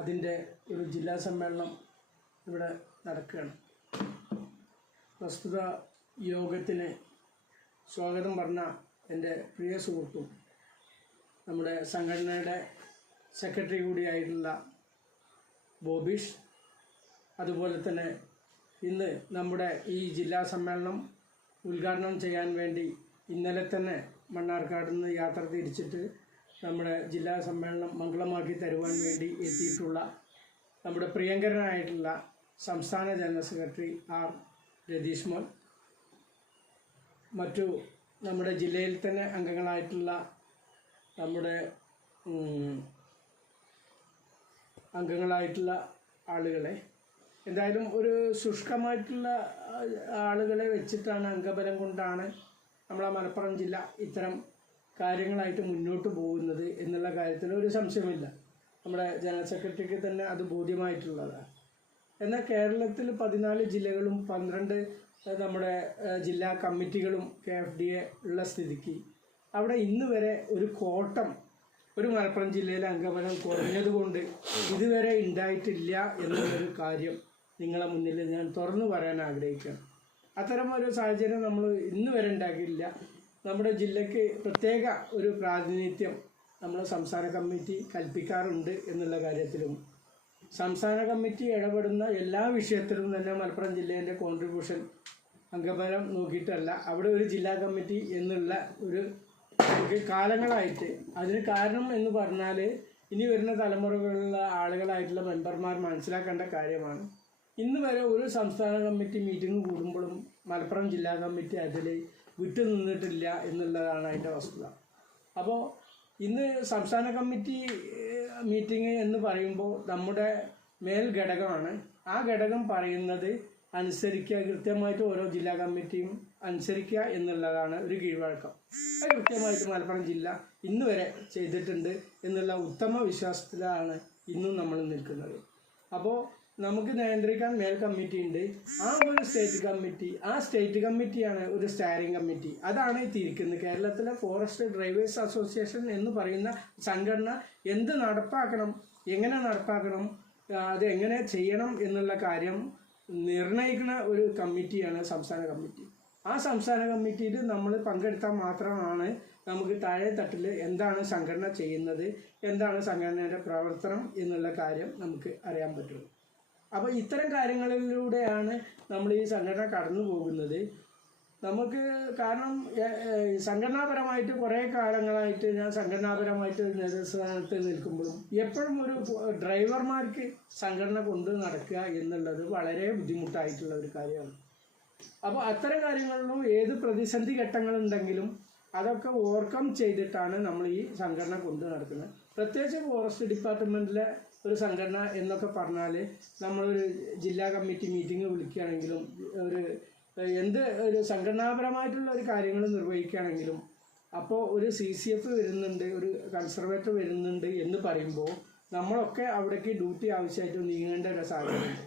അതിൻ്റെ ഒരു ജില്ലാ സമ്മേളനം ഇവിടെ നടക്കുകയാണ്. പ്രസ്തുത യോഗത്തിന് സ്വാഗതം പറഞ്ഞ എൻ്റെ പ്രിയ സുഹൃത്തും നമ്മുടെ സംഘടനയുടെ സെക്രട്ടറി കൂടിയായിട്ടുള്ള ബോബീഷ്, അതുപോലെ തന്നെ ഇന്ന് നമ്മുടെ ഈ ജില്ലാ സമ്മേളനം ഉദ്ഘാടനം ചെയ്യാൻ വേണ്ടി ഇന്നലെ തന്നെ മണ്ണാർക്കാട് നിന്ന് യാത്ര തിരിച്ചിട്ട് നമ്മുടെ ജില്ലാ സമ്മേളനം മംഗളമാക്കി തരുവാൻ വേണ്ടി എത്തിയിട്ടുള്ള നമ്മുടെ പ്രിയങ്കരനായിട്ടുള്ള സംസ്ഥാന ജനറൽ സെക്രട്ടറി ആർ രതീഷ് മോൻ, മറ്റു നമ്മുടെ ജില്ലയിൽ തന്നെ അംഗങ്ങളായിട്ടുള്ള നമ്മുടെ ആളുകളെ, എന്തായാലും ഒരു ശുഷ്കമായിട്ടുള്ള ആളുകളെ വെച്ചിട്ടാണ്, അംഗബലം കൊണ്ടാണ് നമ്മളെ മലപ്പുറം ജില്ല ഇത്തരം കാര്യങ്ങളായിട്ട് മുന്നോട്ട് പോകുന്നത് എന്നുള്ള കാര്യത്തിൽ ഒരു സംശയമില്ല. നമ്മുടെ ജനറൽ സെക്രട്ടറിക്ക് തന്നെ അത് ബോധ്യമായിട്ടുള്ളതാണ്. എന്നാൽ കേരളത്തിൽ 14 ജില്ലകളും 12 നമ്മുടെ ജില്ലാ കമ്മിറ്റികളും KFDA ഉള്ള സ്ഥിതിക്ക് അവിടെ ഇന്ന് വരെ ഒരു കോട്ടം ഒരു മലപ്പുറം ജില്ലയിലെ അംഗബലം കുറഞ്ഞതുകൊണ്ട് ഇതുവരെ ഉണ്ടായിട്ടില്ല എന്നുള്ളൊരു കാര്യം നിങ്ങളെ മുന്നിൽ ഞാൻ തുറന്നു പറയാൻ ആഗ്രഹിക്കുകയാണ്. അത്തരം ഒരു സാഹചര്യം നമ്മൾ ഇന്ന് വരെ ഉണ്ടാക്കിയില്ല. നമ്മുടെ ജില്ലയ്ക്ക് പ്രത്യേക ഒരു പ്രാതിനിധ്യം നമ്മുടെ സംസ്ഥാന കമ്മിറ്റി കൽപ്പിക്കാറുണ്ട് എന്നുള്ള കാര്യത്തിലും സംസ്ഥാന കമ്മിറ്റി ഇടപെടുന്ന എല്ലാ വിഷയത്തിലും തന്നെ മലപ്പുറം ജില്ലേൻ്റെ കോൺട്രിബ്യൂഷൻ അംഗബലം നോക്കിയിട്ടല്ല, അവിടെ ഒരു ജില്ലാ കമ്മിറ്റി എന്നുള്ള ഒരു കാലങ്ങളായിട്ട്. അതിന് കാരണം എന്ന് പറഞ്ഞാൽ ഇനി വരുന്ന തലമുറകളിലുള്ള ആളുകളായിട്ടുള്ള മെമ്പർമാർ മനസ്സിലാക്കേണ്ട കാര്യമാണ്. ഇന്ന് വരെ ഒരു സംസ്ഥാന കമ്മിറ്റി മീറ്റിംഗ് കൂടുമ്പോഴും മലപ്പുറം ജില്ലാ കമ്മിറ്റി അതിൽ വിട്ടു നിന്നിട്ടില്ല എന്നുള്ളതാണ് അതിൻ്റെ വസ്തുത. അപ്പോൾ ഇന്ന് സംസ്ഥാന കമ്മിറ്റി മീറ്റിംഗ് എന്ന് പറയുമ്പോൾ നമ്മുടെ മേൽ ഘടകമാണ്. ആ ഘടകം പറയുന്നത് അനുസരിക്കുക, കൃത്യമായിട്ട് ഓരോ ജില്ലാ കമ്മിറ്റിയും അനുസരിക്കുക എന്നുള്ളതാണ് ഒരു കീഴ്വഴക്കം. അത് കൃത്യമായിട്ട് മലപ്പുറം ജില്ല ഇന്ന് വരെ ചെയ്തിട്ടുണ്ട് എന്നുള്ള ഉത്തമ വിശ്വാസത്തിലാണ് ഇന്നും നമ്മൾ നിൽക്കുന്നത്. അപ്പോൾ നമുക്ക് നിയന്ത്രിക്കാൻ മേൽ കമ്മിറ്റി ഉണ്ട്. ആ ഒരു സ്റ്റേറ്റ് കമ്മിറ്റിയാണ് ഒരു സ്റ്റാരിങ് കമ്മിറ്റി. അതാണ് തിരിക്കുന്നത്. കേരളത്തിലെ ഫോറസ്റ്റ് ഡ്രൈവേഴ്സ് അസോസിയേഷൻ എന്ന് പറയുന്ന സംഘടന എന്ത് നടപ്പാക്കണം, എങ്ങനെ നടപ്പാക്കണം, അത് എങ്ങനെ ചെയ്യണം എന്നുള്ള കാര്യം നിർണയിക്കുന്ന ഒരു കമ്മിറ്റിയാണ് സംസ്ഥാന കമ്മിറ്റി. ആ സംസ്ഥാന കമ്മിറ്റിയിൽ നമ്മൾ പങ്കെടുത്താൽ മാത്രമാണ് നമുക്ക് താഴെ തട്ടിൽ എന്താണ് സംഘടന ചെയ്യുന്നത്, എന്താണ് സംഘടനയുടെ പ്രവർത്തനം എന്നുള്ള കാര്യം നമുക്ക് അറിയാൻ പറ്റുള്ളൂ. അപ്പോൾ ഇത്തരം കാര്യങ്ങളിലൂടെയാണ് നമ്മൾ ഈ സംഘടന കടന്നു പോകുന്നത്. നമുക്ക് കാരണം സംഘടനാപരമായിട്ട് കുറേ കാലങ്ങളായിട്ട് ഞാൻ സംഘടനാപരമായിട്ട് നേതൃസ്ഥാനത്ത് നിൽക്കുമ്പോഴും എപ്പോഴും ഒരു ഡ്രൈവർമാർക്ക് സംഘടന കൊണ്ട് നടക്കുക എന്നുള്ളത് വളരെ ബുദ്ധിമുട്ടായിട്ടുള്ള ഒരു കാര്യമാണ്. അപ്പോൾ അത്തരം കാര്യങ്ങളിലും ഏത് പ്രതിസന്ധി ഘട്ടങ്ങളുണ്ടെങ്കിലും അതൊക്കെ ഓവർകം ചെയ്തിട്ടാണ് നമ്മൾ ഈ സംഘടന കൊണ്ട് നടക്കുന്നത്. പ്രത്യേകിച്ച് ഫോറസ്റ്റ് ഡിപ്പാർട്ട്മെൻറ്റിലെ ഒരു സംഘടന എന്നൊക്കെ പറഞ്ഞാൽ നമ്മളൊരു ജില്ലാ കമ്മിറ്റി മീറ്റിംഗ് വിളിക്കുകയാണെങ്കിലും എന്ത് ഒരു സംഘടനാപരമായിട്ടുള്ള ഒരു കാര്യങ്ങൾ നിർവഹിക്കുകയാണെങ്കിലും അപ്പോൾ ഒരു CCF വരുന്നുണ്ട്, ഒരു കൺസർവേറ്റർ വരുന്നുണ്ട് എന്ന് പറയുമ്പോൾ നമ്മളൊക്കെ അവിടേക്ക് ഡ്യൂട്ടി ആവശ്യമായിട്ട് നീങ്ങേണ്ട ഒരു സാഹചര്യമുണ്ട്.